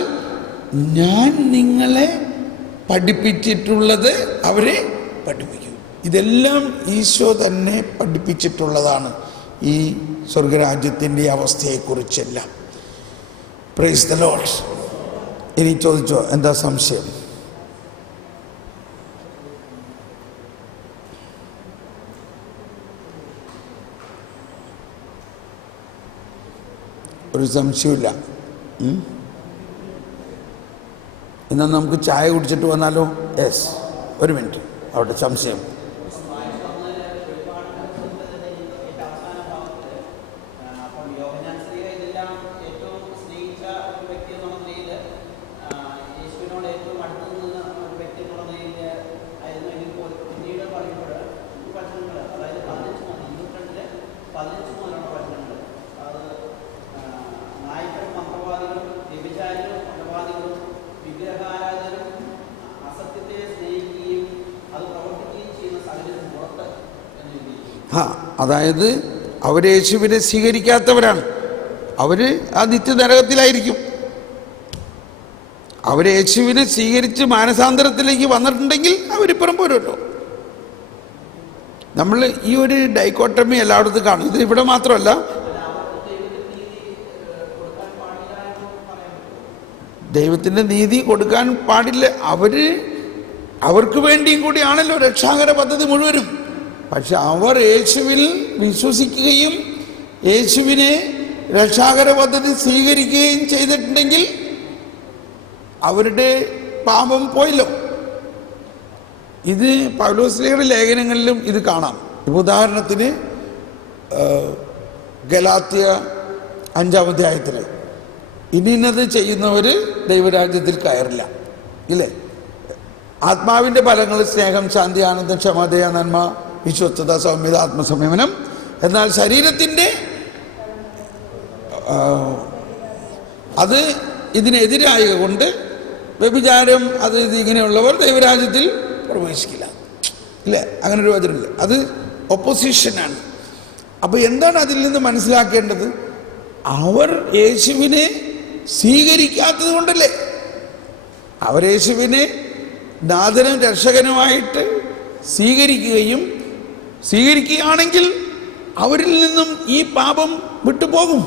ഞാൻ നിങ്ങളെ പഠിപ്പിച്ചിട്ടുള്ളത് അവരെ പഠിപ്പിക്കും. ഇതെല്ലാം ഈശോ തന്നെ പഠിപ്പിച്ചിട്ടുള്ളതാണ് ഈ സ്വർഗരാജ്യത്തിൻ്റെ അവസ്ഥയെക്കുറിച്ചെല്ലാം. Praise the Lord. ഇനി ചോദിച്ചോ, എന്താ സംശയം? ഒരു സംശയമില്ല. എന്നാൽ നമുക്ക് ചായ കുടിച്ചിട്ട് വന്നാലോ? യെസ്, ഒരു മിനിറ്റ്. അവിടെ സംശയം. അതായത് അവർ യേശുവിനെ സ്വീകരിക്കാത്തവരാണ്. അവർ ആ നിത്യനരകത്തിലായിരിക്കും. അവർ യേശുവിനെ സ്വീകരിച്ച് മാനസാന്തരത്തിലേക്ക് വന്നിട്ടുണ്ടെങ്കിൽ അവരിപ്പുറം പോരുമല്ലോ. നമ്മൾ ഈ ഒരു ഡൈക്കോട്ടമി എല്ലായിടത്തും കാണും. ഇത് ഇവിടെ മാത്രമല്ല. ദൈവത്തിൻ്റെ നീതി കൊടുക്കാൻ പാടില്ല. അവർക്ക് വേണ്ടിയും കൂടിയാണല്ലോ രക്ഷാകര പദ്ധതി മുഴുവനും. പക്ഷെ അവർ യേശുവിൽ വിശ്വസിക്കുകയും യേശുവിനെ രക്ഷാകര പദ്ധതി സ്വീകരിക്കുകയും ചെയ്തിട്ടുണ്ടെങ്കിൽ അവരുടെ പാപം പോയല്ലോ. ഇത് പൗലോസ്ലീഹയുടെ ലേഖനങ്ങളിലും ഇത് കാണാം. ഉദാഹരണത്തിന് ഗലാത്യ 5-ാം അധ്യായത്തിൽ ഇന്നത് ചെയ്യുന്നവർ ദൈവരാജ്യത്തിൽ കയറില്ല, ഇല്ലേ? ആത്മാവിൻ്റെ ഫലങ്ങൾ സ്നേഹം, ശാന്തി, ആനന്ദം, ക്ഷമ, ദയ, നന്മ, വിശ്വസ്തത, സൗമ്യത, ആത്മസംയമനം. എന്നാൽ ശരീരത്തിൻ്റെ അത് ഇതിനെതിരായ കൊണ്ട് വ്യഭിചാരം, അത് ഇങ്ങനെയുള്ളവർ ദൈവരാജ്യത്തിൽ പ്രവേശിക്കില്ല, ഇല്ലേ? അങ്ങനൊരു വചനമില്ല, അത് ഒപ്പോസിഷനാണ്. അപ്പോൾ എന്താണ് അതിൽ നിന്ന് മനസ്സിലാക്കേണ്ടത്? അവർ യേശുവിനെ സ്വീകരിക്കാത്തത് കൊണ്ടല്ലേ. അവർ യേശുവിനെ നാഥനും രക്ഷകനുമായിട്ട് സ്വീകരിക്കുകയാണെങ്കിൽ അവരിൽ നിന്നും ഈ പാപം വിട്ടുപോകും,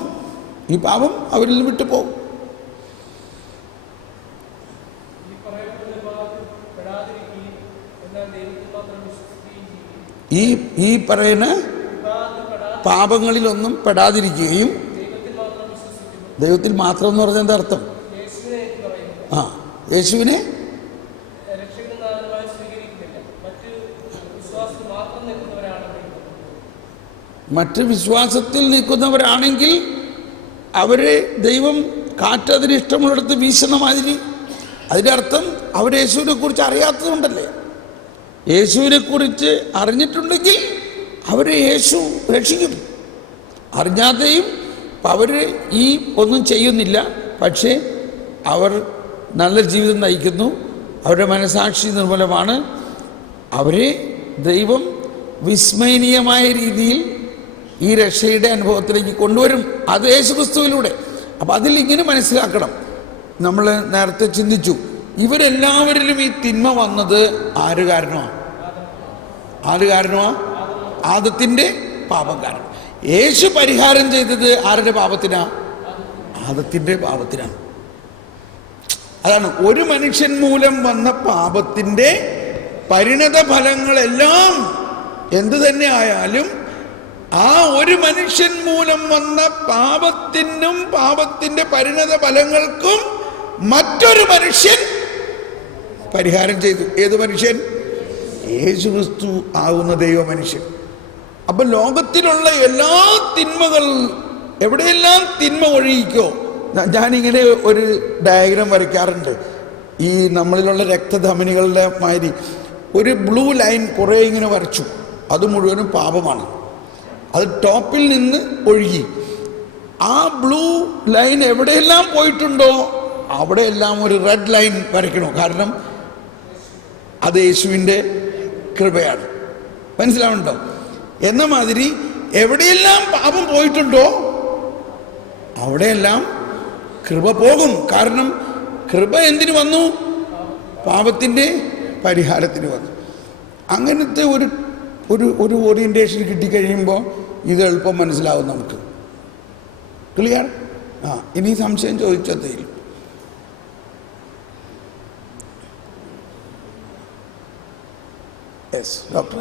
ഈ പാപം അവരിൽ നിന്ന് വിട്ടുപോകും. ഈ പറയുന്ന പാപങ്ങളിലൊന്നും പെടാതിരിക്കുകയും ദൈവത്തിൽ മാത്രം എന്ന് പറഞ്ഞാൽ എന്താ അർത്ഥം? യേശുവിനെ മറ്റ് വിശ്വാസത്തിൽ നിൽക്കുന്നവരാണെങ്കിൽ അവരെ ദൈവം കാറ്റതിന് ഇഷ്ടമുള്ളിടത്ത് വീശുന്ന മാതിരി. അതിൻ്റെ അർത്ഥം അവർ യേശുവിനെ കുറിച്ച് അറിയാത്തതുകൊണ്ടല്ലേ. യേശുവിനെ കുറിച്ച് അറിഞ്ഞിട്ടുണ്ടെങ്കിൽ അവരെ യേശു രക്ഷിക്കും. അറിഞ്ഞാതെയും അവർ ഈ ഒന്നും ചെയ്യുന്നില്ല, പക്ഷേ അവർ നല്ല ജീവിതം നയിക്കുന്നു, അവരുടെ മനസാക്ഷി നിർമ്മലമാണ്, അവരെ ദൈവം വിസ്മയനീയമായ രീതിയിൽ ഈ രക്ഷയുടെ അനുഭവത്തിലേക്ക് കൊണ്ടുവരും, അത് യേശുക്രിസ്തുവിലൂടെ. അപ്പം അതിൽ ഇങ്ങനെ മനസ്സിലാക്കണം. നമ്മൾ നേരത്തെ ചിന്തിച്ചു, ഇവരെല്ലാവരിലും ഈ തിന്മ വന്നത് ആര് കാരണമാണ്? ആദത്തിൻ്റെ പാപം കാരണം. യേശു പരിഹാരം ചെയ്തത് ആരുടെ പാപത്തിനാണ്? ആദത്തിൻ്റെ പാപത്തിനാണ്. അതാണ് ഒരു മനുഷ്യൻ മൂലം വന്ന പാപത്തിൻ്റെ പരിണത ഫലങ്ങളെല്ലാം എന്തു തന്നെ ആയാലും ആ ഒരു മനുഷ്യൻ മൂലം വന്ന പാപത്തിനും പാപത്തിൻ്റെ പരിണത ഫലങ്ങൾക്കും മറ്റൊരു മനുഷ്യൻ പരിഹാരം ചെയ്തു. ഏത് മനുഷ്യൻ? യേശുക്രിസ്തു ആകുന്ന ദൈവ മനുഷ്യൻ. അപ്പൊ ലോകത്തിലുള്ള എല്ലാ തിന്മകൾ, എവിടെയെല്ലാം തിന്മ ഒഴുകിക്കോ, ഞാനിങ്ങനെ ഒരു ഡയഗ്രാം വരയ്ക്കാറുണ്ട്. ഈ നമ്മളിലുള്ള രക്തധമനികളുടെ മാതിരി ഒരു ബ്ലൂ ലൈൻ കുറേ ഇങ്ങനെ വരച്ചു. അത് മുഴുവനും പാപമാണ്. അത് ടോപ്പിൽ നിന്ന് ഒഴുകി. ആ ബ്ലൂ ലൈൻ എവിടെയെല്ലാം പോയിട്ടുണ്ടോ അവിടെയെല്ലാം ഒരു റെഡ് ലൈൻ വരയ്ക്കണോ, കാരണം അത് യേശുവിൻ്റെ കൃപയാണ്. മനസ്സിലാവുന്നുണ്ടോ? എന്ന മാതിരി എവിടെയെല്ലാം പാപം പോയിട്ടുണ്ടോ അവിടെയെല്ലാം കൃപ പോകും. കാരണം കൃപ എന്തിനു വന്നു? പാപത്തിൻ്റെ പരിഹാരത്തിന് വന്നു. അങ്ങനത്തെ ഒരു ഒരു ഒരു ഓറിയൻറ്റേഷൻ കിട്ടിക്കഴിയുമ്പോൾ ഇത് എളുപ്പം മനസ്സിലാവും നമുക്ക്. ക്ലിയർ? ഇനി സംശയം ചോദിച്ചതേൽ. Yes doctor.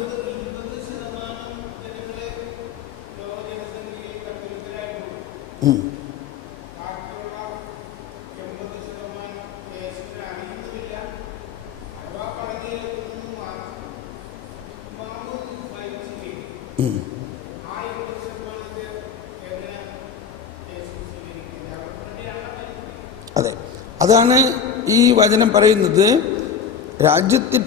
അതെ, അതാണ് ഈ വചനം പറയുന്നത്. രാജ്യത്തിൽ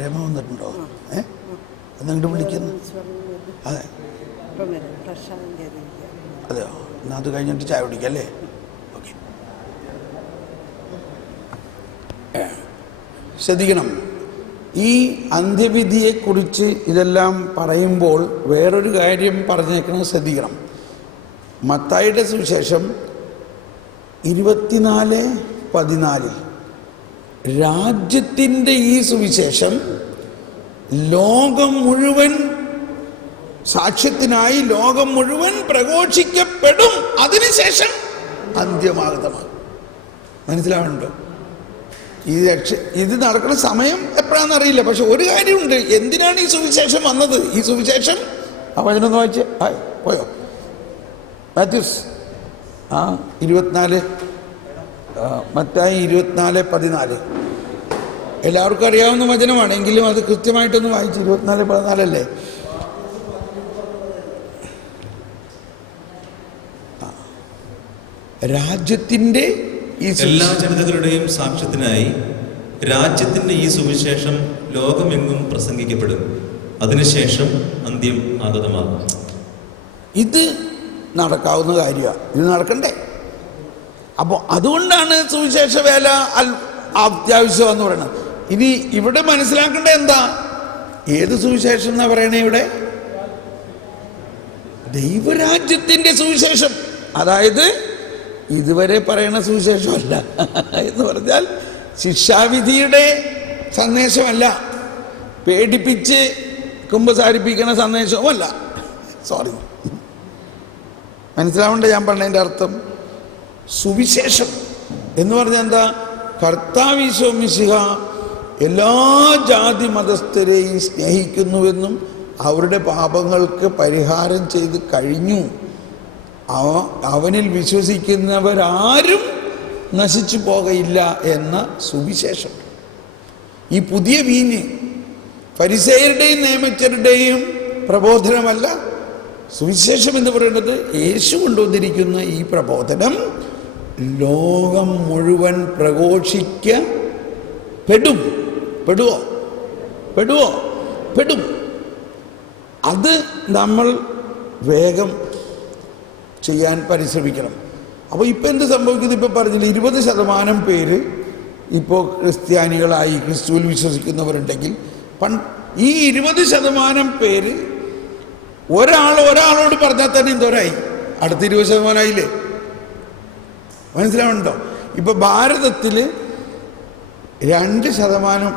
രമ വന്നിട്ടുണ്ടോ? എന്നിട്ട് വിളിക്കുന്നു. അതെ അതെയോ? എന്നാൽ അത് കഴിഞ്ഞിട്ട് ചായ കുടിക്കാം അല്ലേ? ഓക്കെ. ശ്രദ്ധിക്കണം, ഈ അന്ത്യവിധിയെക്കുറിച്ച് ഇതെല്ലാം പറയുമ്പോൾ വേറൊരു കാര്യം പറഞ്ഞേക്കണം, ശ്രദ്ധിക്കണം. മത്തായിയുടെ സുവിശേഷം 24:14 രാജ്യത്തിൻ്റെ ഈ സുവിശേഷം ലോകം മുഴുവൻ സാക്ഷ്യത്തിനായി ലോകം മുഴുവൻ പ്രഘോഷിക്കപ്പെടും, അതിനുശേഷം അന്ത്യമാഗതമാണ്. മനസ്സിലാവുന്നുണ്ടോ? ഇത് നടക്കുന്ന സമയം എപ്പോഴാണെന്നറിയില്ല. പക്ഷെ ഒരു കാര്യമുണ്ട്, എന്തിനാണ് ഈ സുവിശേഷം വന്നത്? ഈ സുവിശേഷം ആ വചനം വായിച്ച് പോയോ? മാത്യൂസ് 24 മത്തായി 24:14 എല്ലാവർക്കും അറിയാവുന്ന വചനമാണ്, എങ്കിലും അത് കൃത്യമായിട്ടൊന്ന് വായിച്ചു. 24:14 രാജ്യത്തിൻ്റെ എല്ലാ ജനതകളുടെയും സാക്ഷ്യത്തിനായി രാജ്യത്തിന്റെ ഈ സുവിശേഷം ലോകമെങ്ങും പ്രസംഗിക്കപ്പെടും. അതിനുശേഷം അന്ത്യം ആഗതമാകും. ഇത് നടക്കാവുന്ന കാര്യമാണ്, ഇത് നടക്കണ്ടേ? അപ്പോൾ അതുകൊണ്ടാണ് സുവിശേഷ വേല അത്യാവശ്യം എന്ന് പറയുന്നത്. ഇനി ഇവിടെ മനസ്സിലാക്കേണ്ട എന്താ? ഏത് സുവിശേഷം എന്നാ പറയണേ ഇവിടെ? ദൈവരാജ്യത്തിൻ്റെ സുവിശേഷം. അതായത് ഇതുവരെ പറയുന്ന സുവിശേഷമല്ല എന്ന് പറഞ്ഞാൽ ശിക്ഷാവിധിയുടെ സന്ദേശമല്ല, പേടിപ്പിച്ച് കുമ്പസാരിപ്പിക്കുന്ന സന്ദേശവുമല്ല. സോറി, മനസ്സിലാവണ്ടേ ഞാൻ പറഞ്ഞതിൻ്റെ അർത്ഥം? സുവിശേഷം എന്ന് പറഞ്ഞാൽ എന്താ? കർത്താവ് ഈശോ മിശിഹ എല്ലാ ജാതി മതസ്ഥരെയും സ്നേഹിക്കുന്നുവെന്നും അവരുടെ പാപങ്ങൾക്ക് പരിഹാരം ചെയ്ത് കഴിഞ്ഞു, അവനിൽ വിശ്വസിക്കുന്നവരാരും നശിച്ചു പോകയില്ല എന്ന സുവിശേഷം. ഈ പുതിയ വീഞ്ഞ് ഫരിസേയരുടെയും നിയമജ്ഞരുടെയും പ്രബോധനമല്ല. സുവിശേഷം എന്ന് പറയുന്നത് യേശു കൊണ്ടുവന്നിരിക്കുന്ന ഈ പ്രബോധനം ലോകം മുഴുവൻ പ്രഘോഷിക്കപ്പെടും. പെടും. അത് നമ്മൾ വേഗം ചെയ്യാൻ പരിശ്രമിക്കണം. അപ്പോൾ ഇപ്പം എന്ത് സംഭവിക്കുന്നത്? ഇപ്പോൾ പറഞ്ഞില്ല, 20% പേര് ഇപ്പോൾ ക്രിസ്ത്യാനികളായി ക്രിസ്തുവിൽ വിശ്വസിക്കുന്നവരുണ്ടെങ്കിൽ ഈ 20% പേര് ഒരാളോട് പറഞ്ഞാൽ തന്നെ എന്തോരായി? അടുത്ത 20% മനസ്സിലാവുന്നുണ്ടോ? ഇപ്പൊ ഭാരതത്തിൽ 2%,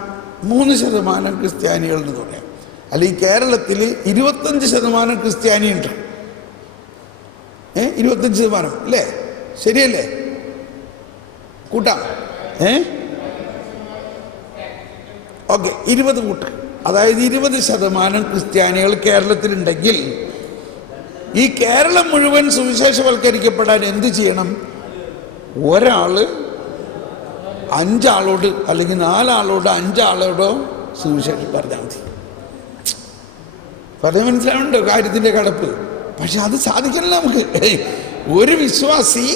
3% ക്രിസ്ത്യാനികൾ എന്ന് പറയാം. അല്ലെങ്കിൽ കേരളത്തിൽ 25% ക്രിസ്ത്യാനിയുണ്ട്. 25% അല്ലേ? ശരിയല്ലേ? കൂട്ടാം. ഓക്കെ, 20 കൂട്ട്. അതായത് 20% ക്രിസ്ത്യാനികൾ കേരളത്തിലുണ്ടെങ്കിൽ ഈ കേരളം മുഴുവൻ സുവിശേഷവൽക്കരിക്കപ്പെടാൻ എന്ത് ചെയ്യണം? ഒരാൾ 5 ആളോട് അല്ലെങ്കിൽ 4 ആളോട് 5 ആളോടോ സുവിശേഷം പറഞ്ഞാൽ മതി. പറഞ്ഞ് മനസ്സിലാവുന്നുണ്ടോ കാര്യത്തിൻ്റെ കടപ്പ്? പക്ഷെ അത് സാധിക്കില്ല നമുക്ക്. ഒരു വിശ്വാസി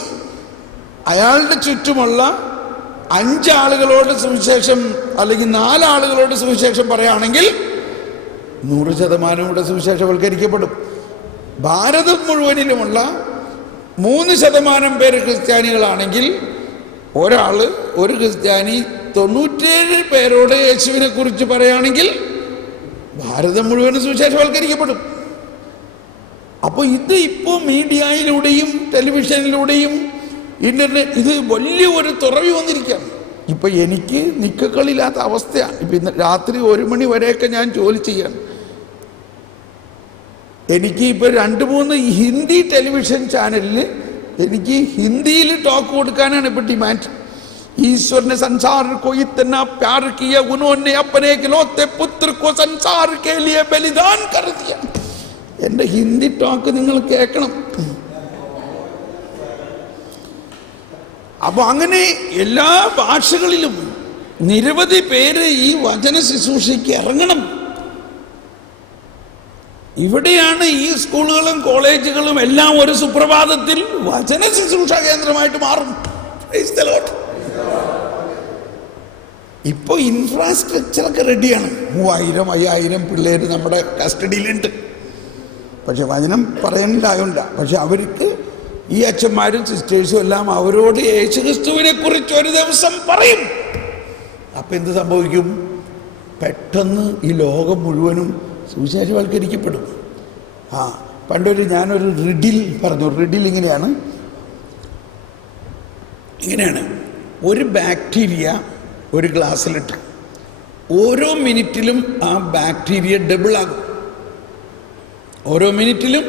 അയാളുടെ ചുറ്റുമുള്ള 5 ആളുകളോട് സുവിശേഷം അല്ലെങ്കിൽ 4 ആളുകളോട് സുവിശേഷം പറയുകയാണെങ്കിൽ 100% കൂടെ സുവിശേഷവൽക്കരിക്കപ്പെടും. ഭാരതം മുഴുവനിലുമുള്ള 3% പേര് ക്രിസ്ത്യാനികളാണെങ്കിൽ ഒരു ക്രിസ്ത്യാനി 97 പേരോട് യേശുവിനെ കുറിച്ച് പറയുകയാണെങ്കിൽ ഭാരതം മുഴുവനും സുവിശേഷവൽക്കരിക്കപ്പെടും. അപ്പോൾ ഇത് ഇപ്പോൾ മീഡിയയിലൂടെയും ടെലിവിഷനിലൂടെയും ഇന്റർനെറ്റ് ഇത് വലിയ ഒരു തുറവി വന്നിരിക്കുകയാണ്. ഇപ്പം എനിക്ക് നിക്കക്കളില്ലാത്ത അവസ്ഥയാണ്. ഇപ്പം ഇന്ന് രാത്രി 1 മണി വരെയൊക്കെ ഞാൻ ജോലി ചെയ്യണം. എനിക്ക് ഇപ്പോൾ 2-3 ഹിന്ദി ടെലിവിഷൻ ചാനലിൽ എനിക്ക് ഹിന്ദിയിൽ ടോക്ക് കൊടുക്കാനാണ് ഇപ്പം ഡിമാൻഡ്. ഈശ്വർ ने संसार को इतना प्यार किया उन्होंने अपने इकलौते पुत्र को संसार के लिए बलिदान कर दिया. എൻ്റെ ഹിന്ദി ടോക്ക് നിങ്ങൾ കേൾക്കണം. അപ്പോൾ അങ്ങനെ എല്ലാ ഭാഷകളിലും നിരവധി പേര് ഈ വചന ശുശ്രൂഷയ്ക്ക് ഇറങ്ങണം. ഇവിടെയാണ് ഈ സ്കൂളുകളും കോളേജുകളും എല്ലാം ഒരു സുപ്രഭാതത്തിൽ വചന ശുശ്രൂഷ കേന്ദ്രമായിട്ട് മാറും. ഇപ്പോൾ ഇൻഫ്രാസ്ട്രക്ചറൊക്കെ റെഡിയാണ്. 3000-5000 പിള്ളേർ നമ്മുടെ കസ്റ്റഡിയിലുണ്ട്. പക്ഷെ വചനം പറയാനുണ്ടാവില്ല. പക്ഷെ അവർക്ക് ഈ അച്ഛന്മാരും സിസ്റ്റേഴ്സും എല്ലാം അവരോട് യേശുക്രിസ്തുവിനെ കുറിച്ച് ഒരു ദിവസം പറയും. അപ്പം എന്ത് സംഭവിക്കും? പെട്ടെന്ന് ഈ ലോകം മുഴുവനും സുവിശേഷവൽക്കരിക്കപ്പെടും. ഞാനൊരു റിഡിൽ പറഞ്ഞു. റിഡിൽ ഇങ്ങനെയാണ് ഒരു ബാക്ടീരിയ ഒരു ഗ്ലാസ്സിലിട്ട് ഓരോ മിനിറ്റിലും ആ ബാക്ടീരിയ ഡബിൾ ആകും. ഓരോ മിനിറ്റിലും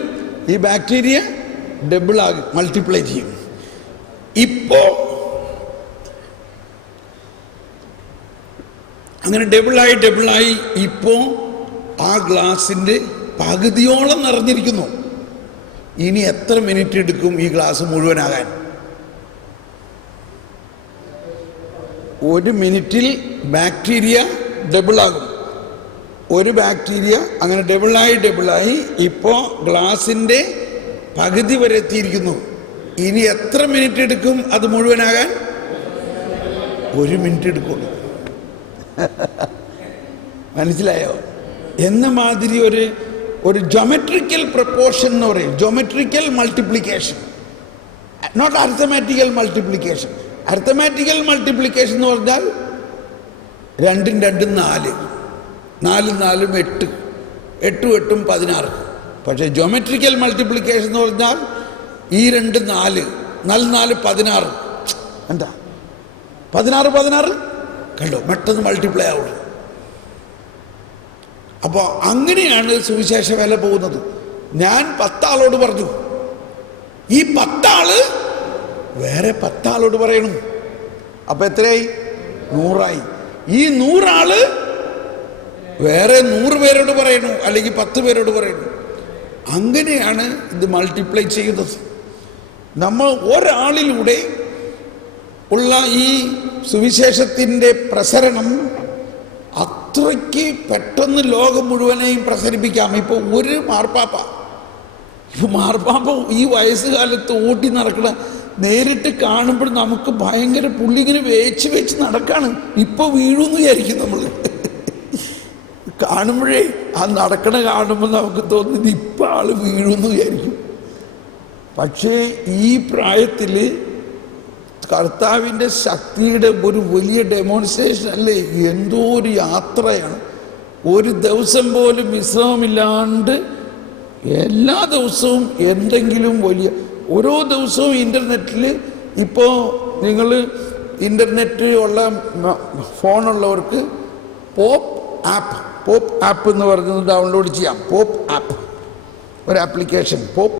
ഈ ബാക്ടീരിയ ഡബിൾ ആകും, മൾട്ടിപ്ലൈ ചെയ്യും. ഇപ്പോൾ അങ്ങനെ ഡബിളായി ഇപ്പോൾ ആ ഗ്ലാസിൻ്റെ പകുതിയോളം നിറഞ്ഞിരിക്കുന്നു. ഇനി എത്ര മിനിറ്റ് എടുക്കും ഈ ഗ്ലാസ് മുഴുവനാകാൻ? 1 മിനിറ്റിൽ ബാക്ടീരിയ ഡബിളാകും. ഒരു ബാക്ടീരിയ അങ്ങനെ ഡബിളായി ഇപ്പോൾ ഗ്ലാസിൻ്റെ പകുതി വരെ എത്തിയിരിക്കുന്നു. ഇനി എത്ര മിനിറ്റ് എടുക്കും അത് മുഴുവനാകാൻ? 1 മിനിറ്റ് എടുക്കുള്ളൂ. മനസ്സിലായോ? എന്ന മാതിരി ഒരു ജോമെട്രിക്കൽ പ്രപ്പോർഷൻ എന്ന് പറയും. Geometrical multiplication, not arithmetical multiplication. Arithmetical multiplication എന്ന് പറഞ്ഞാൽ 2 × 2 4, 4 × 4 8, 8 × 8 16. പക്ഷേ ജോമെട്രിക്കൽ മൾട്ടിപ്ലിക്കേഷൻ എന്ന് പറഞ്ഞാൽ ഈ 2 4, 4 4 16. എന്താ 16 കണ്ടോ? പെട്ടെന്ന് മൾട്ടിപ്ലൈ ആവുള്ളൂ. അപ്പോൾ അങ്ങനെയാണ് സുവിശേഷ വേല പോകുന്നത്. ഞാൻ 10 ആളോട് പറഞ്ഞു, ഈ 10 ആള് വേറെ 10 ആളോട് പറയണം. അപ്പം എത്രയായി? 100 ഈ 100 ആള് വേറെ 100 പേരോട് പറയണു, അല്ലെങ്കിൽ 10 പേരോട് പറയണു. അങ്ങനെയാണ് ഇത് മൾട്ടിപ്ലൈ ചെയ്യുന്നത്. നമ്മൾ ഒരാളിലൂടെ ഉള്ള ഈ സുവിശേഷത്തിൻ്റെ പ്രസരണം അത്രയ്ക്ക് പെട്ടെന്ന് ലോകം മുഴുവനെയും പ്രസരിപ്പിക്കാം. ഇപ്പോൾ ഒരു മാർപ്പാപ്പ ഈ വയസ്സുകാലത്ത് ഓട്ടി നടക്കണ നേരിട്ട് കാണുമ്പോൾ നമുക്ക് ഭയങ്കര പുള്ളിങ്ങനെ വെച്ച് നടക്കാണ്. ഇപ്പോൾ വീഴുമെന്ന് വിചാരിക്കും നമ്മൾ. കാണുമ്പോഴേ ആ നടക്കണ കാണുമ്പോൾ നമുക്ക് തോന്നുന്നത് ഇപ്പം ആൾ വീഴുമെന്ന് വിചാരിക്കും. പക്ഷേ ഈ പ്രായത്തിൽ കർത്താവിൻ്റെ ശക്തിയുടെ ഒരു വലിയ ഡെമോൺസ്ട്രേഷൻ അല്ലേ? എന്തോ ഒരു യാത്രയാണ്. ഒരു ദിവസം പോലും വിശ്രമമില്ലാണ്ട് എല്ലാ ദിവസവും എന്തെങ്കിലും വലിയ, ഓരോ ദിവസവും ഇൻ്റർനെറ്റിൽ, ഇപ്പോൾ നിങ്ങൾ ഇൻ്റർനെറ്റ് ഉള്ള ഫോണുള്ളവർക്ക് പോപ്പ് ആപ്പ് എന്ന് പറഞ്ഞത് ഡൗൺലോഡ് ചെയ്യാം. പോപ്പ് ആപ്പ് ഒരു ആപ്ലിക്കേഷൻ, പോപ്പ്